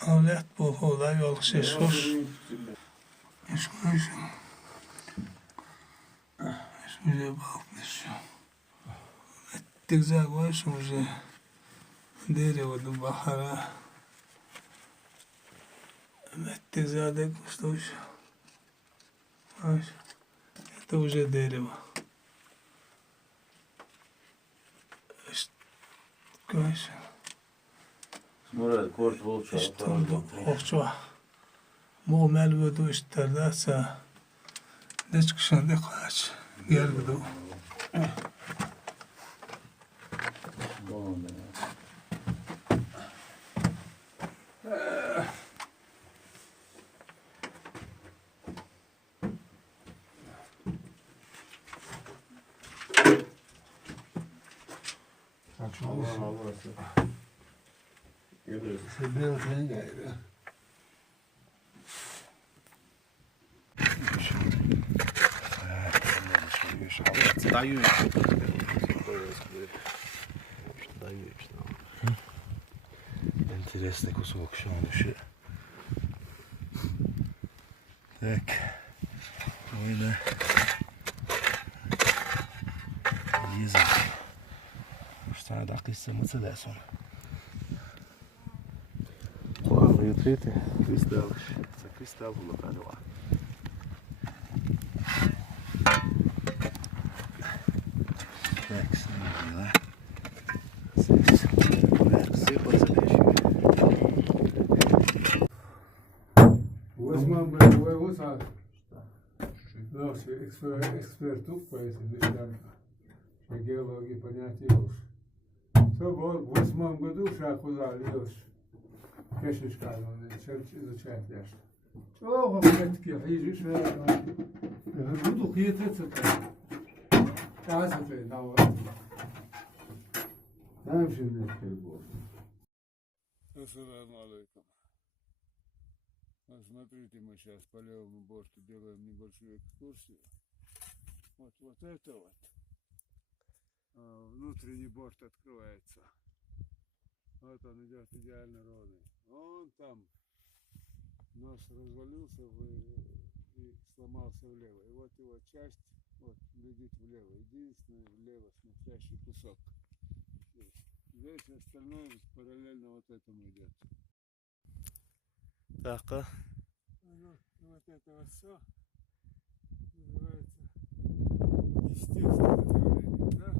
Alet bu hoda yol şeşoş. Eşkoysun. Eşkoysun bakmışım. Ettikza koysun уже. Dere odu bahara. Ettikza de kustoş. Это уже дерево. Конечно. Мурат, корт волча. İşte okçu. Bu melvedu işlerde sa. Ne çıkışında kaç. Gel bir de. Интересный кусок, что он еще. Так, böyle yazın. 3 tane daha kısmı da sonra. Kulağını yutuyordu. Kristal. Kristal bu lokada var. Так, снова. Сыпаться дальше. Osman Bey, saat. Наши эксперту по этим геологии понятия уж. То в 8 году шахузали уж. Кешишкан, он изучает яш. Чего все-таки хижишь? Буду хититься. Казаться на вот. Там же не перебор. Ассаламу алейкум. Смотрите, мы сейчас по левому борту делаем небольшую экскурсию. Вот это вот. Внутренний борт открывается. Вот он идет идеально ровный. Он там нос развалился и сломался влево. И вот его часть вот глядит влево. Единственный влево смотрящий кусок. Здесь остальное параллельно вот этому идет. Так, Вот это вот все называется естественное явление, да?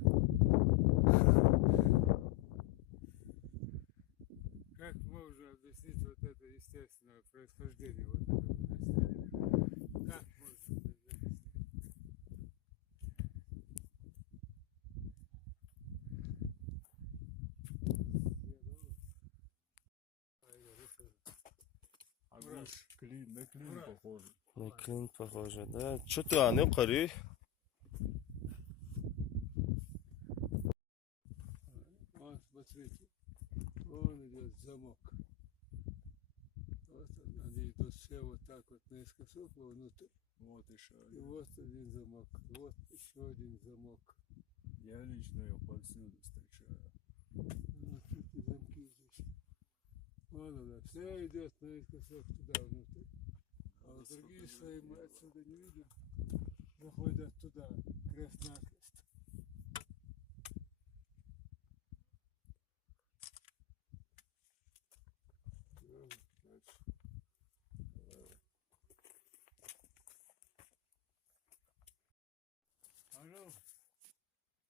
Как можно объяснить вот это естественное происхождение вот этого растения? Как можно это объяснить? Клин, на клин похоже. на клин похоже, да? Что ты, а ну кори? Вот, смотрите, вон идет замок. Вот они идут все вот так вот наискосок вовнутрь. Вот еще. И вот один замок, вот еще один замок. Я лично ее повсюду встречаю. Вот эти замки здесь. Вон она, все идет наискосок туда внутрь. А вот другие слои мы отсюда не видим. Заходят туда, крест-накрест.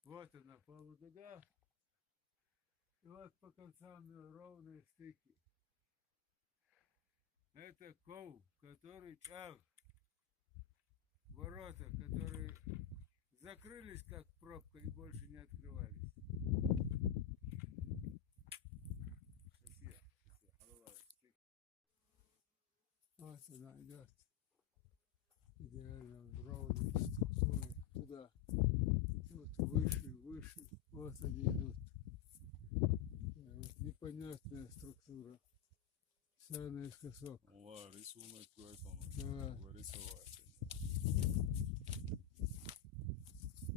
Вот она полудуга. И вот по концам ровные стыки. Это ков, который ворота, которые закрылись как пробка и больше не открывались. Вот она идет идеально в ровную структуру туда. Вот выше, выше. Вот они идут. Вот непонятная структура. Вся наискосок. О, рисунок в этом. Да. Вырисовать.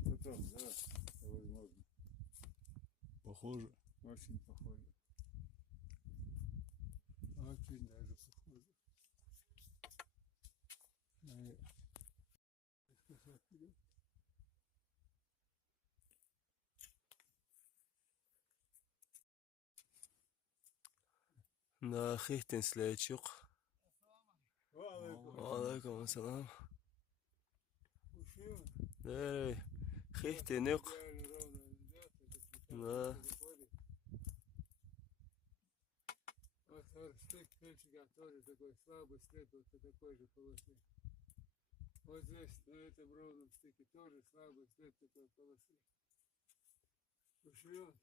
Потом, да, это возможно. Похоже. Очень похоже. Очень даже похоже. Наискосок идет. Да, хихтин слечук. Валайкум. Алейкум ассалам. Ушел. Да, хихтинук. Идеально ровно идет. Да. Вот стык пельчика тоже такой слабый след, вот по такой же полосе. Вот здесь, на этом ровном стыке, тоже слабый след такой полосы. Ушел.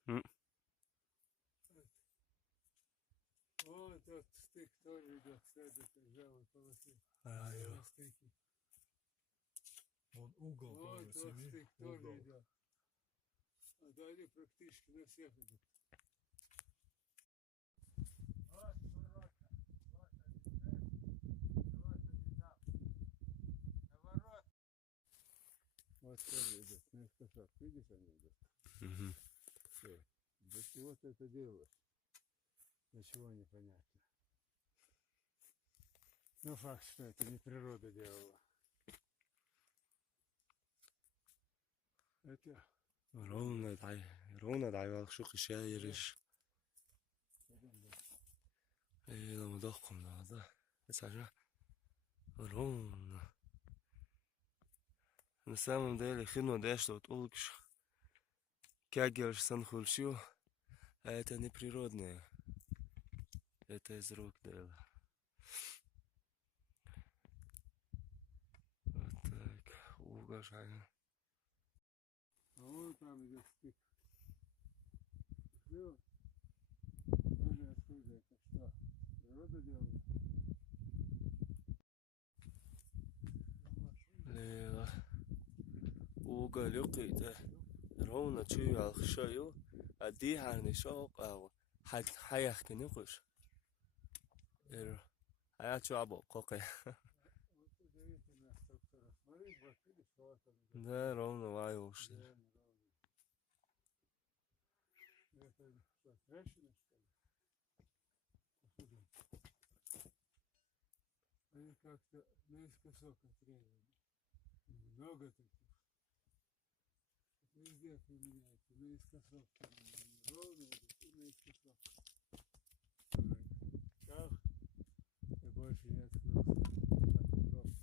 Вот тот стык тоже идет след этой ржавой полосы. На стыке. Он угол Вот тоже, тот смотри, стык тоже угол. идет. А да они практически на всех идут. Вот ворота. Вот они здесь. Вот они там. На ворот. Вот тоже идет. Наискосок. Видишь, они идут. Все. Для чего ты это делаешь? Для чего непонятно. Ну факт, что это не природа делала. Это رونا دعي شوق شايرش ايه لما ضخم ده بس عشان رونا на самом деле хину да что толкш кягерш санхулшю а это не природное, это из рук дело. Вот так угошаю. А вон там идет стык. Все. Тоже отсюда это что? Природа делает? ليه وقالوقي ده رونا تشوي على الخشايو أدي هارني شوق أو حد حيخ كنيقش حياة شو عبو قوقي Вот удивительно, что рассмотреть, вот видишь, вот он идет. ده رونا وايوش Реально ровно. Это что, трещина, что ли? Посмотри. Они как-то наискосок отрезаны. Много таких. Везде применяется. Наискосок применяется. Ровно идут и наискосок. Так. И больше не открылся. Так удобно.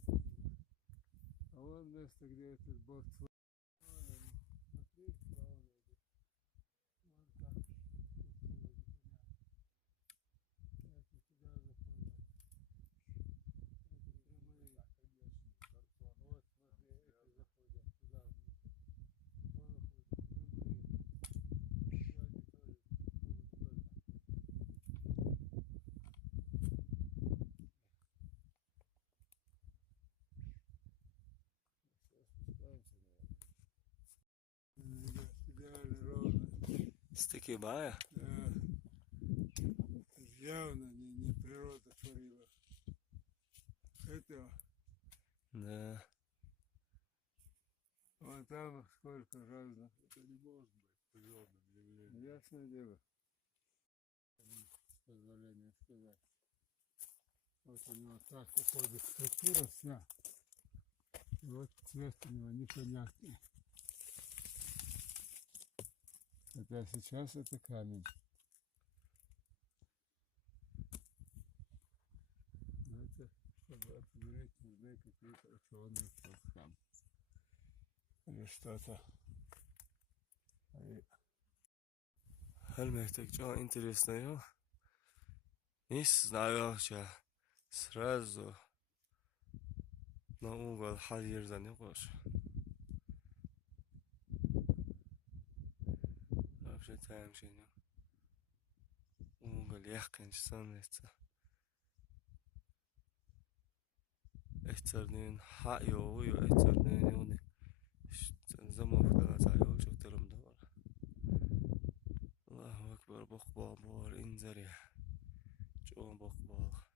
А вон место, где этот борт вон они. Смотри, ровно идет. Вон так. Тут было непонятно. Это туда заходят. Это прямые. Вот, смотри, эти заходят туда вниз. Вон уходят прямые. Сзади тоже полукольно. Все, спускаемся, наверное. Идет идеально ровно. стыки бая Да. Это явно не природа творила. Это да вон там сколько разных. Это не может быть природным явлением. Ясное дело. С позволения сказать. Вот у него так уходит структура вся. И вот цвет у него непонятный. Хотя сейчас это камень. Но это, чтобы определить, нужны какие-то ученые там. Или что-то. هل محتاج جا интересное не знаю сейчас сразу на угол хазир за него вообще там же угол яхкин становится احترنين حقيو ويو احترنين يوني زمان فقط عيو شو ترم دور الله أكبر بخبار انزري شو بخبار